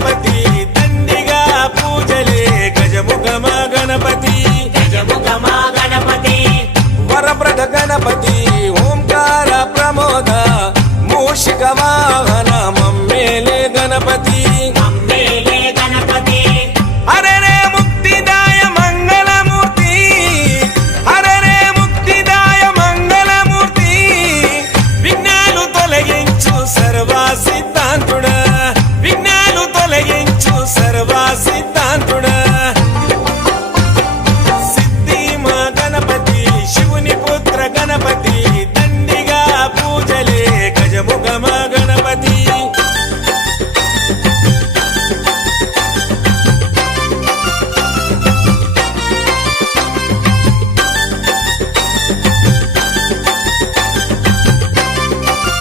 గణపతి దండిగా పూజలే గజముఖమ గణపతి వరప్రద గణపతి ఓంకార ప్రమోద మూషిక వాహన మమ్మేలే గణపతి హరరే ముక్తిదాయ మంగళమూర్తి హరరే ముక్తిదాయ మంగళమూర్తి విఘ్నాలు తొలగించు సర్వసిద్ధ